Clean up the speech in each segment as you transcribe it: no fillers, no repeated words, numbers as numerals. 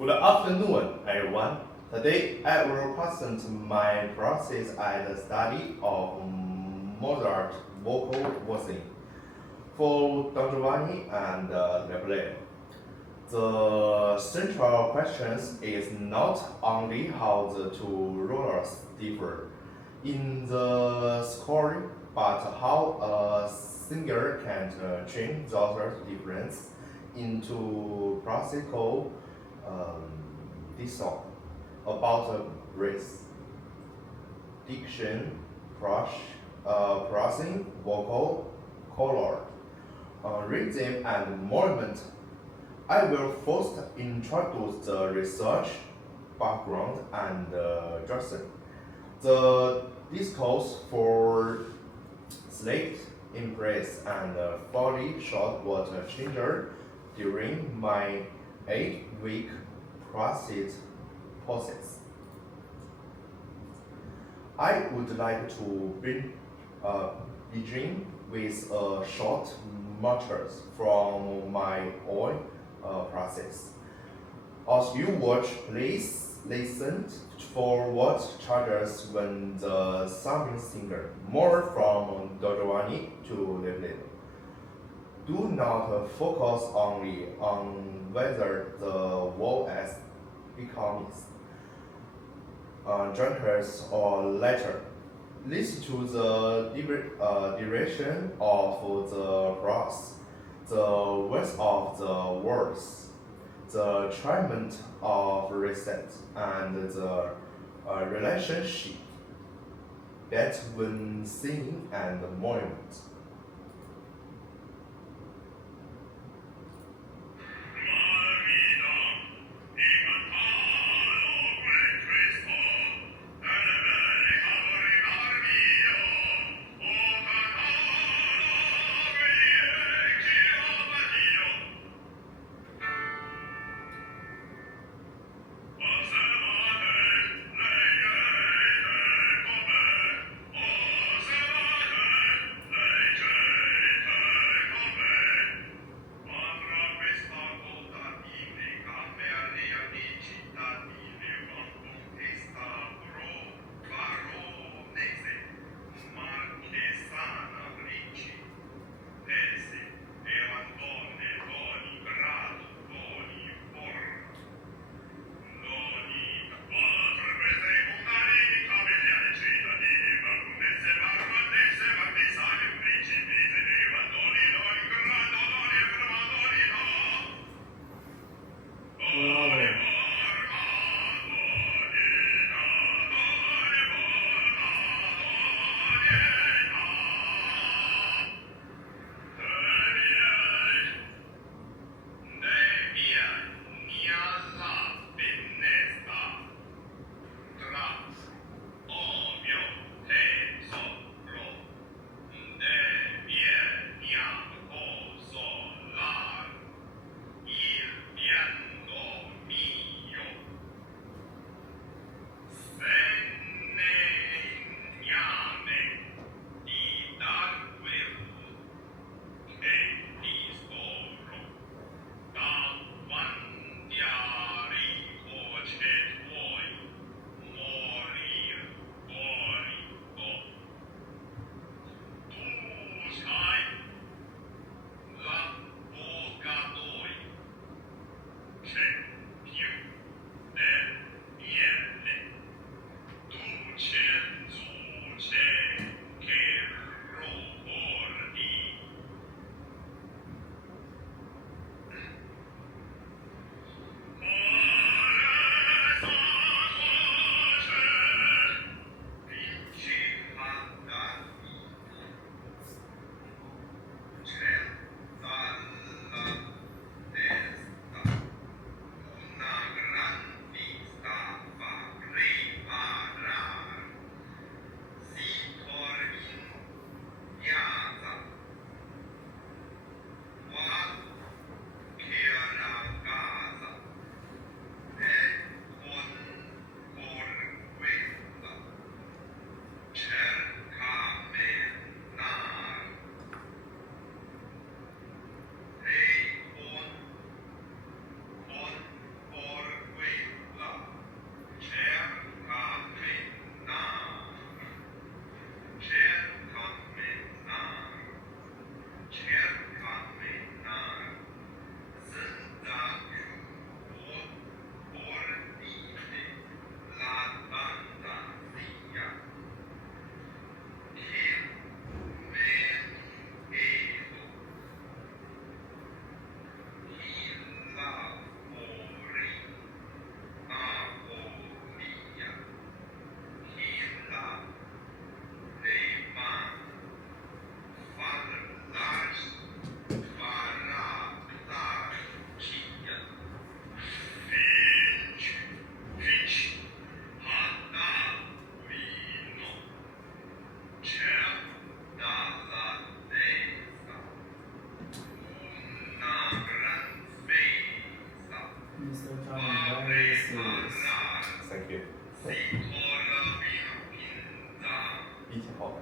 Good afternoon, everyone. Today I will present my process at the study of Mozart vocal voicing for Don Giovanni and Leblé. The central question is not only how the two rollers differ in the scoring, but how a singer can change those differences into classical dissolve about race, diction, processing, vocal, color, rhythm, and movement. I will first introduce the research background and Johnson. The discourse for Slate Impress and Folly shot was changed during my 8-week process. I would like to begin with a short matters from my own process. As you watch, please listen for what charges when the summing singer, more from Giovanni to Leblé. Do not focus only on whether the voice becomes gentler or lighter. Listen to the direction of the brass, the width of the words, the treatment of reset, and the relationship between singing and movement. Thank you. 一起好。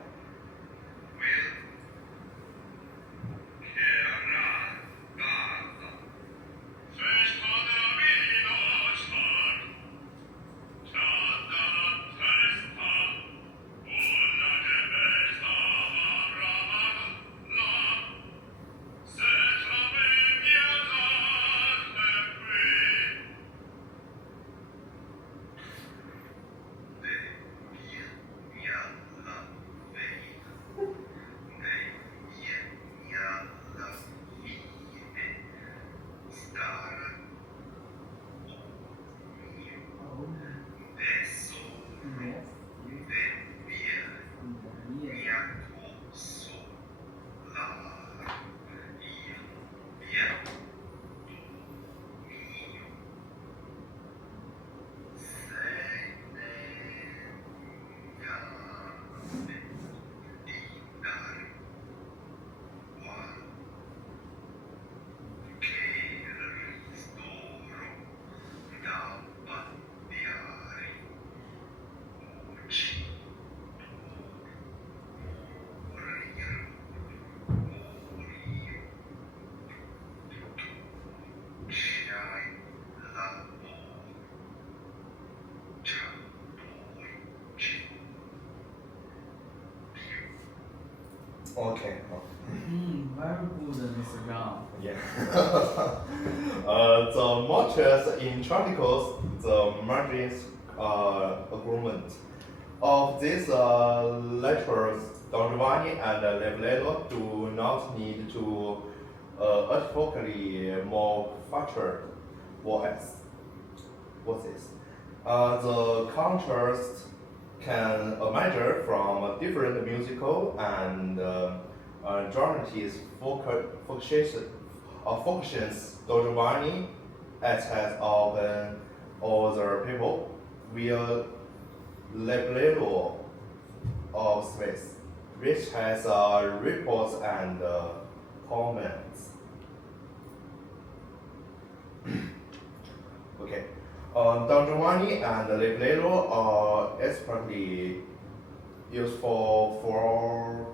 Okay. Very good, Mr. Zhang. Yeah. The motifs in triangles, the margins agreement of these letters, Don Giovanni and Levelello do not need to artificially more featured voice. What's this? The contrast can measure from different musical and dramatics functions. Don Giovanni, as has often other people, will Levelello of space, which has reports and comments. Okay. Don Giovanni and Levelello are expertly useful for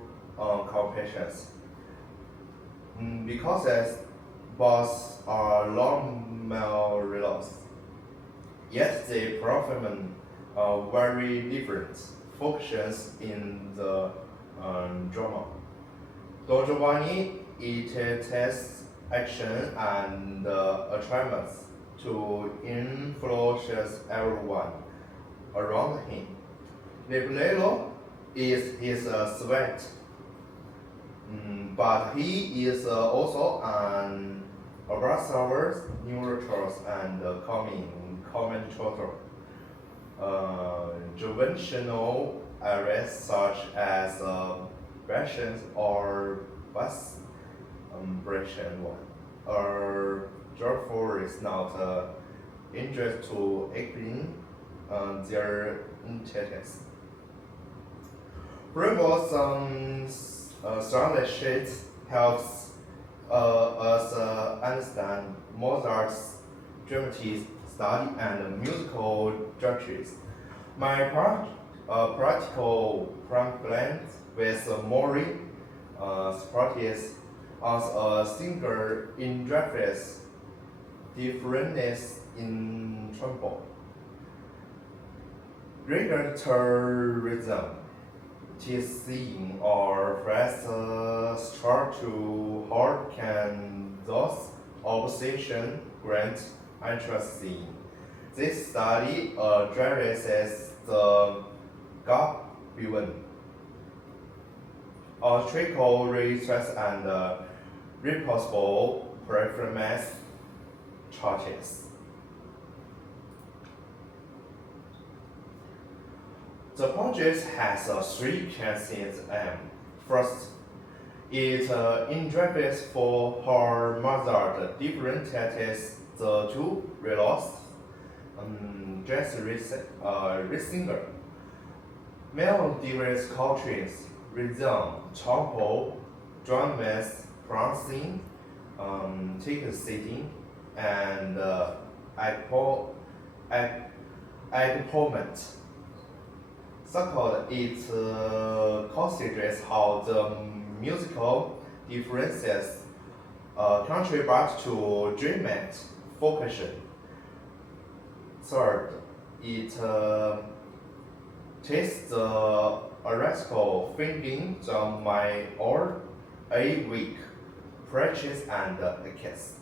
competitions. Because as both are long melodies, yet they perform very different functions in the drama. Don Giovanni tests action and attributes to influence everyone around him. Levelello is his sweat, but he is also an observer, neutral, and commentator. Conventional areas such as Russians or bus one, or therefore is not interest to explain their intentions. Previous sound sheets helps us understand Mozart's dramatic study and musical structures. My practical problem with Maury Spartius as a singer in reference differentness in tempo. Regularism, teasing or press start to hard can thus obsession grant interest in. This study addresses the gap between electrical resistance and reversible performance charges. The project has three cases. First, it interprets for her Mozart different tests the two relost jazz singer. Melodious cultures, rhythm, tempo, drum bass, prancing, ticket sitting, and at moment. Second, it considers how the musical differences contribute to dreamland function. Third, it tests the arithmetical findings on my or a week practice and case,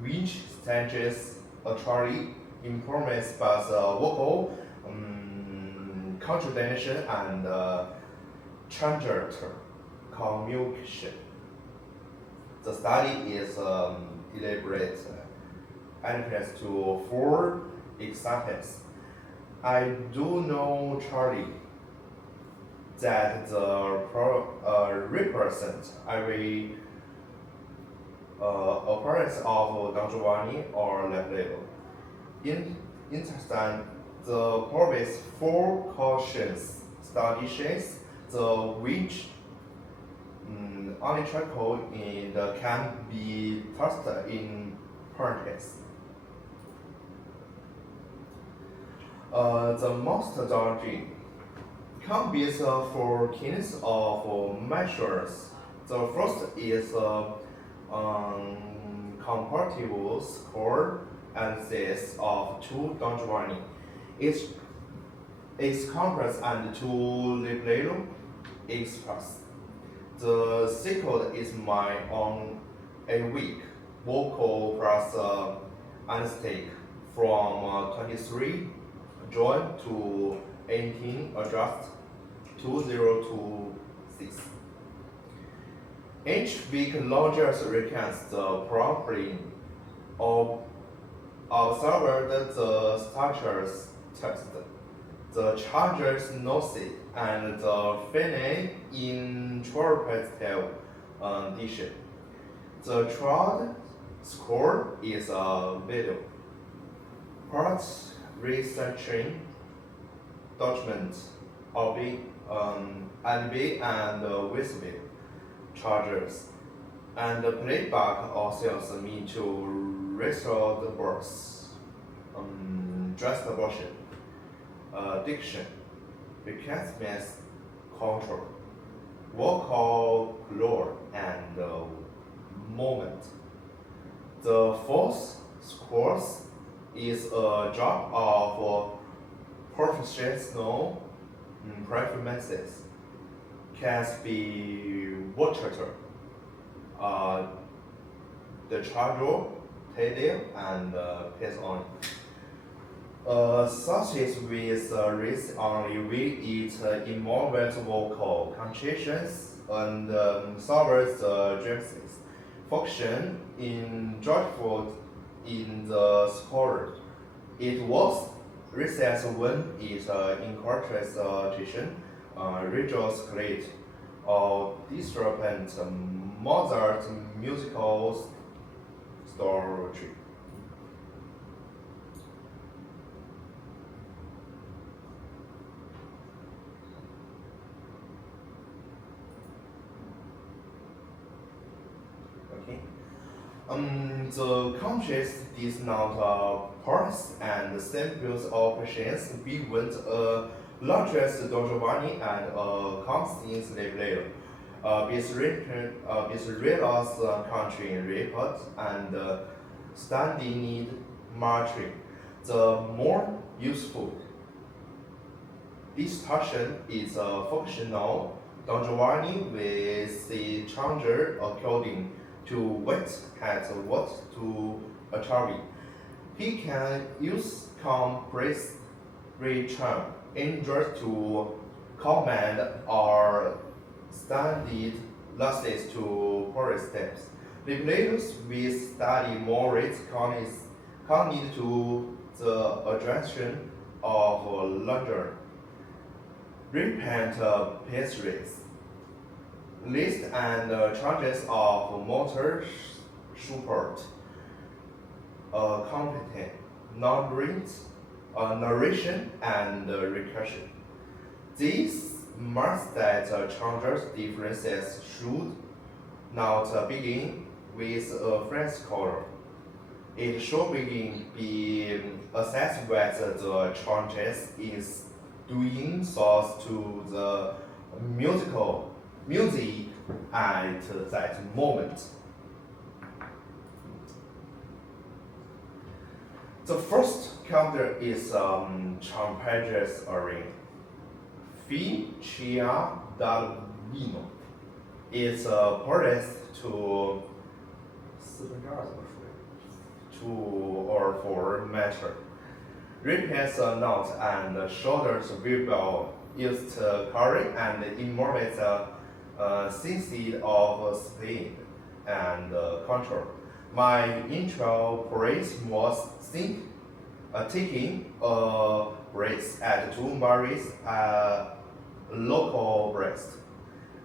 which stages actually improves both vocal contradiction and transgender communication. The study is deliberate and has to four examples. I do know Charlie that represent every appearance of Don Giovanni or Leplero. Instead, the previous four cautions study shows the which unelectrical can be tested in practice. The most challenging can be for kinds of measures. The first is compatible score analysis of two Don Giovanni. It's compressed and two Leplero express. The second is my own a week vocal plus anesthetic from 23 join to 18 adjust 2026. Each week lodgers recounts the problem of observed the structures test, the charges noted, and the final interpretive condition. The trial score is a video. Part researching document NB and visible charges and playback also me to restore the birth, just abortion, diction, recastment control, vocal color, and moment. The fourth course is a job of professional preferences. Can be water, the charger, tail, and pass on. Such with risk only we it involves vocal contractions and solves the dreams. Function in joyful in the sport. It was recess when it incorporates regional great or disruptant Mozart musical story. Okay. The contrast is not parts and samples operations between largest Don Giovanni and Constance Leplero. This realize country report and standing need matrix. The more useful discussion is functional Don Giovanni with the changer according to what has what to achieve. He can use compressed return engines to command or standard losses to power steps. Regulators will study more rates can lead to the adjustment of larger repent pace rates. List and charges of motor support, competent, narration, and recursion. These marks that charges differences should not begin with a fresh color. it should be assessed whether the changes is doing so to the music at that moment. The first character is Champagne's arena. Fi Chia dal Vino. It's a protest to 2 or 4 meter. Repeats a note and shoulders verbal used carry and immortalize sense of speed and control. My intro praise was taking a breath at 2 Mary's local breast.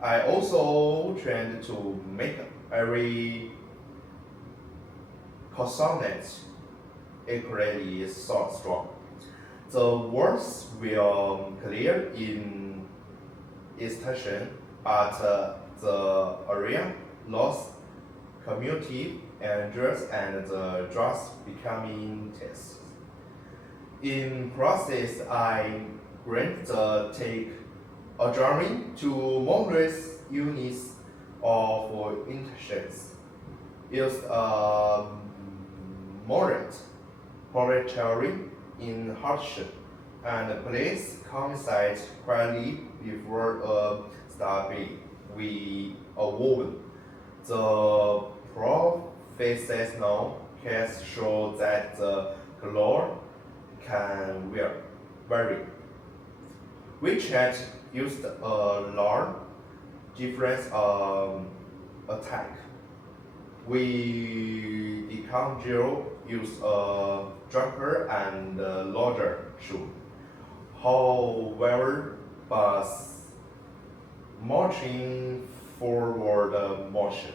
I also trained to make every consonant equally so strong. The words will clear in extension, but the area lost community interest and the drugs becoming tense. In process, I grant the take adjourning to moderate units of intentions. Used moderate proletary in hardship and place coincide quietly before a starby we awoke. The professional case show that the color can vary. We had used a large difference attack. We decount zero use a darker and larger shoe. However, but marching forward motion.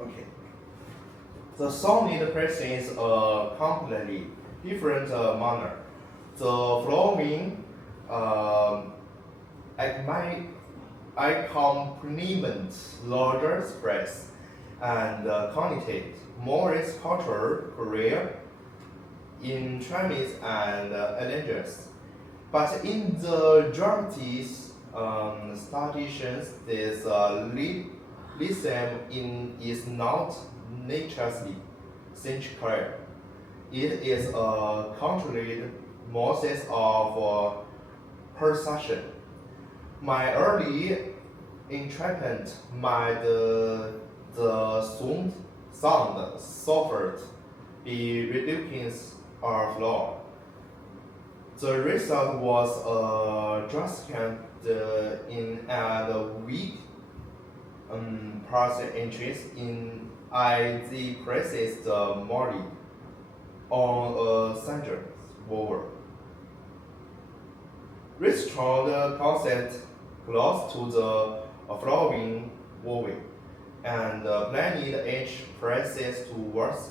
Okay. The song need pressing is a completely different manner. The flowing accompaniment larger express and connotate more is cultural career in Chinese and allegiance. But in the dramatics stations, this listen in is not naturally synchronized. It is a controlled process of perception. My early entrapment made the sound suffered be reduced or floor. The result was a drastic in a weak process interest in I the presses the molly on a sandwich over. Restaurant the concept close to the flowing woven and planning each presses towards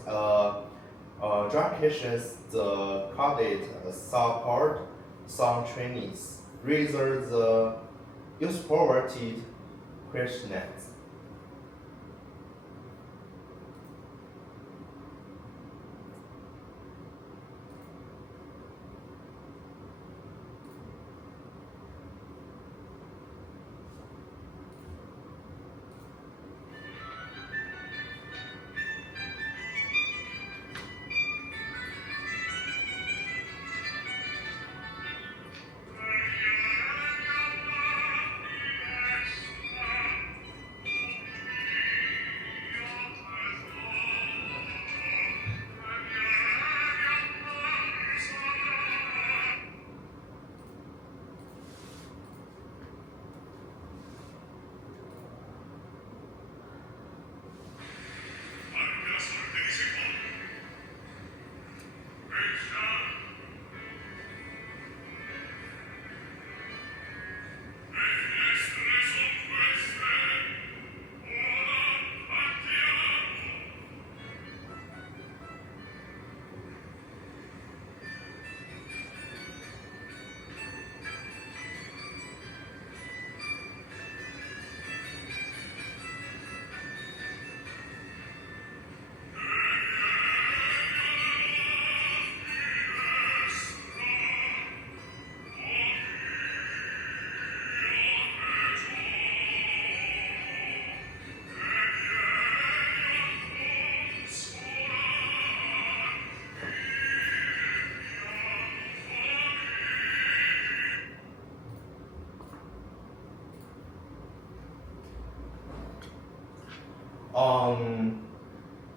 directions the coded support some trainings rather the useful-worded questions.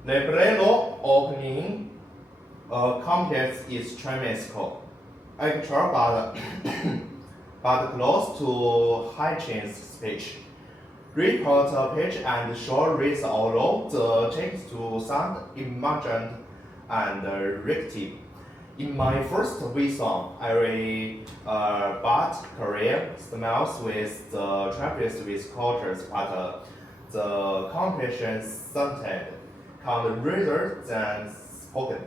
The Brelo opening complex is trimetrical, actual but close to Hitchens' speech. Record pitch and short race although the change to sound imagined and reactive. In my first V song, every but career smells with the traffic with cultures, but the composition sounded count rather than spoken.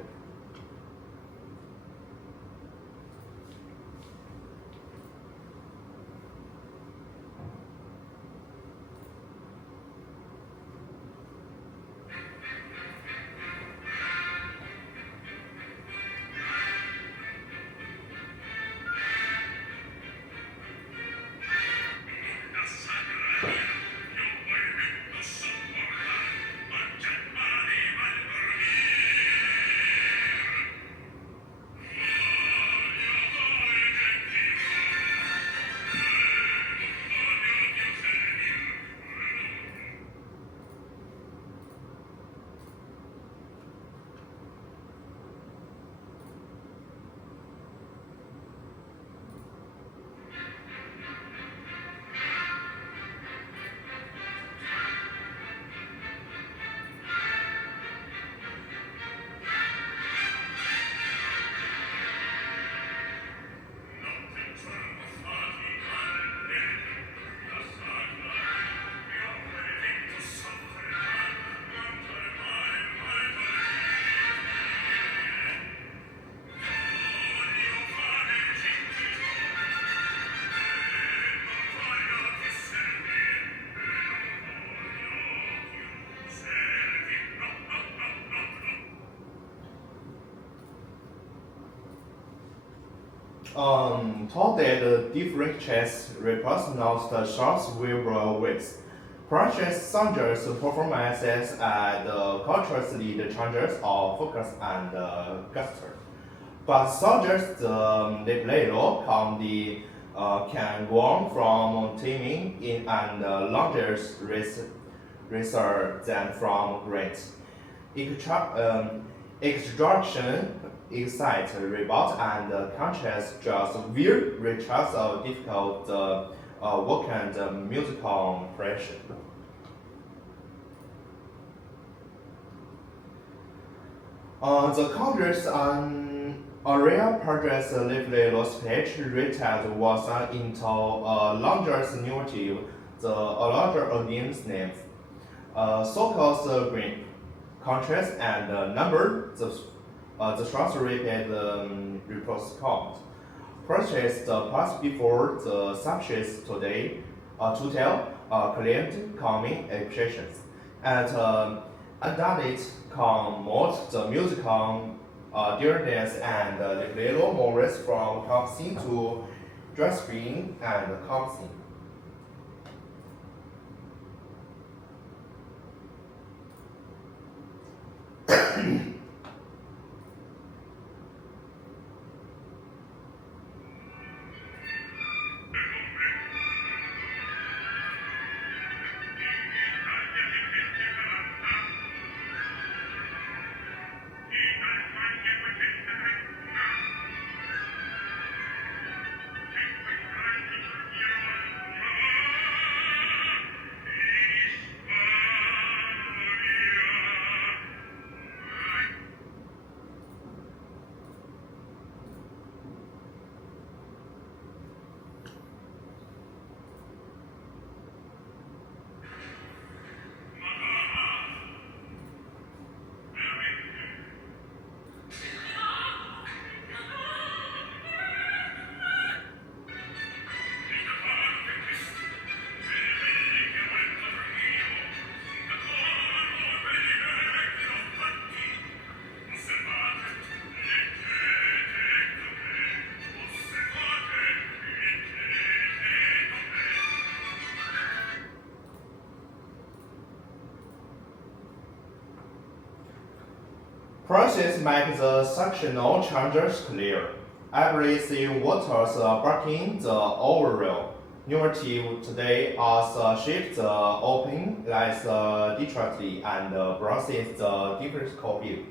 Thought that different chess represents the short several ways. Precious soldiers performances and culturally the changes of focus and gesture. But soldiers they play role can go on from teaming in and longer research than from great. Extraction, excite, rebound, and contrast just will recharge a difficult work and musical impression. The country's area projects lively speech rated was into a larger narrative, the larger audience names. So-called green contrast and number, the trust repeat reports count. Purchase the past before the subjects today to tell client coming appreciations. And underneath come most the musical dearness and the little Morris from Compsing to Dressing and Compsing. Process make the sectional changes clear. Every sea waters breaking the overall. Narrative today as shift the open less directly and process the difficult view.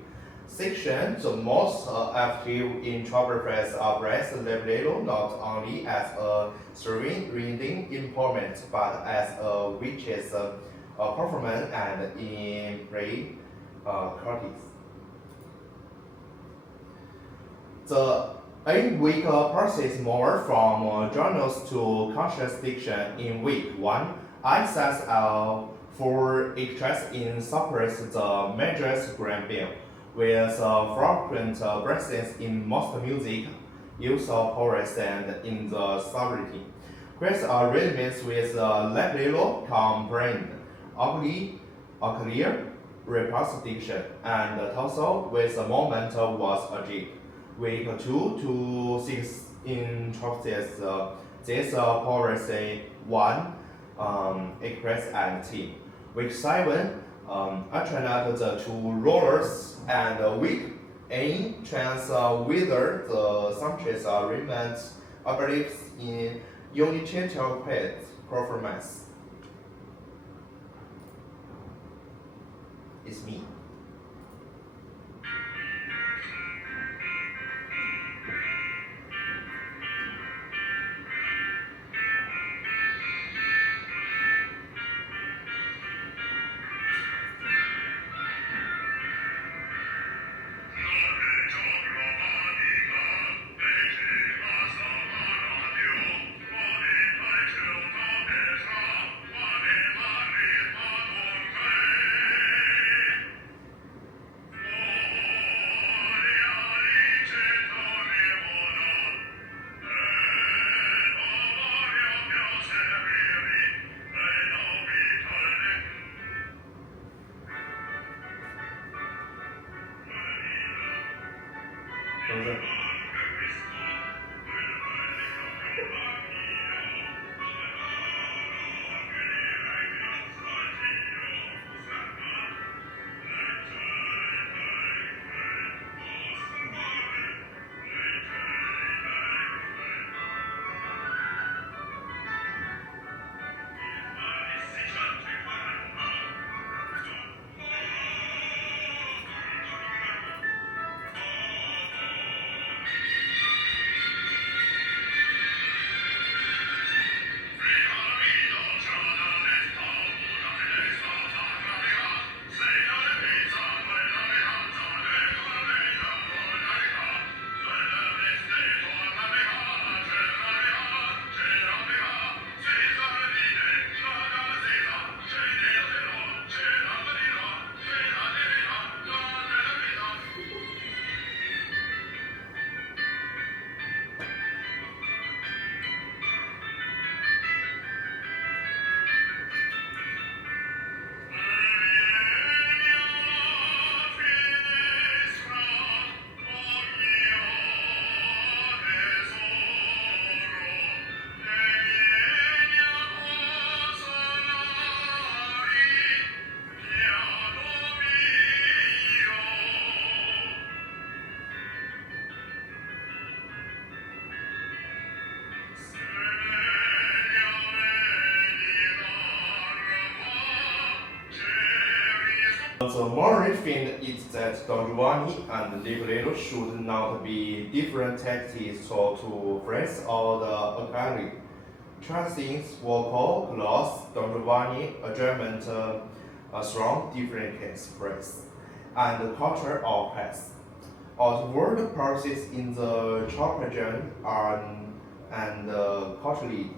Section the most active in trouble press address level not only as a serving reading informant but as a which is performance and in practice. The 8-week process moved from journals to conscious diction in week 1. I set out for express in suppress the major grand bill with frequent presence in most music, use of chorus and in the sovereignty. Chris rhythms with little complaint, ugly, a clear representation, and also with the moment was achieved. Week 2 to 6 in process, this policy 1 express and team. Week 7 alternate the two rollers and week 8 trans whether the subjects remains believes in unilateral performance. It's me. The moral thing is that Don Giovanni and Librero should not be different tactics or to friends or the academy. Tracing vocal class, Don Giovanni adjustment strong different express and culture of class. Outward process in the Tropican and culturally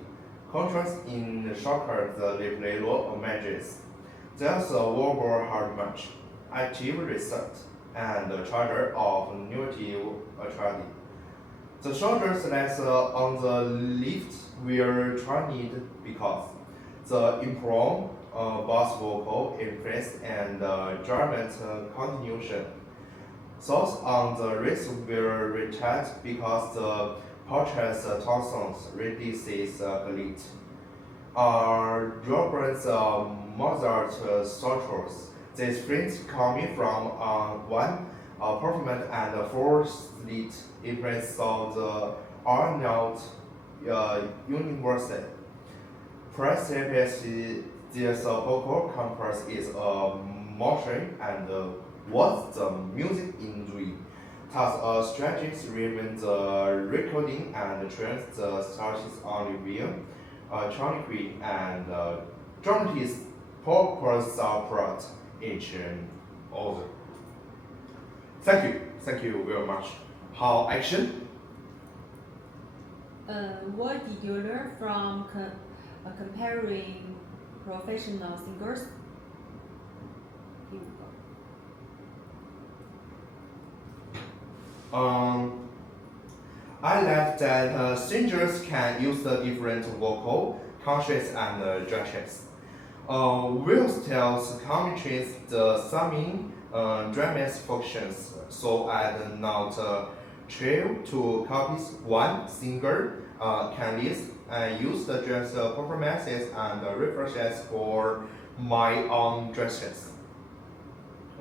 contrast in shocker the Librero images. There's a verbal hard match, active research, and a charter of nutritive attractive. The shoulders less on the lift were trained because the improv, bass vocal, impress, and German continuation. Those on the wrist were retired because the portraits tonsils reduces glit. Reference Mozart structures. These prints coming from one performance and four slit imprints of the are not universal. Precipice, this vocal compass is a motion and what's the music injury. Thus, a strategies remain the recording and trains the starts on reveal, tranquil and dramatists purpose support each other. Thank you very much. How action? What did you learn from comparing professional singers? I like that singers can use the different vocal, conscious and gestures. Will styles combines the summing dramatic functions so as not try to copy one singer can list and use the dress performances and references for my own dresses.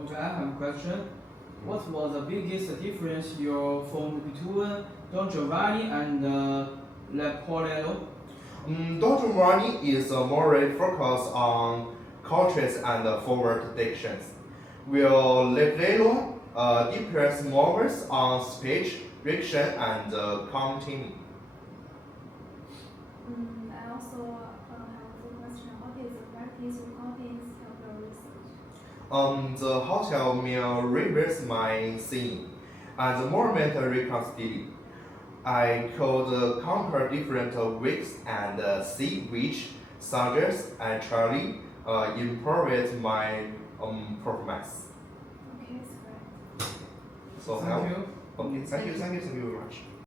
Okay, I have a question. What was the biggest difference you found between Don Giovanni and Leporello? Don Giovanni is more focused on cultures and forward dictions, while Leporello depends more on speech, diction, and commenting. I also have a question. What is the practice recordings of your research? The hotel meal reveals my scene, and the moment reconstituted. I could compare different weeks and see which subjects actually improved my performance. Okay, it's great. So Thank you. okay, thank you very much.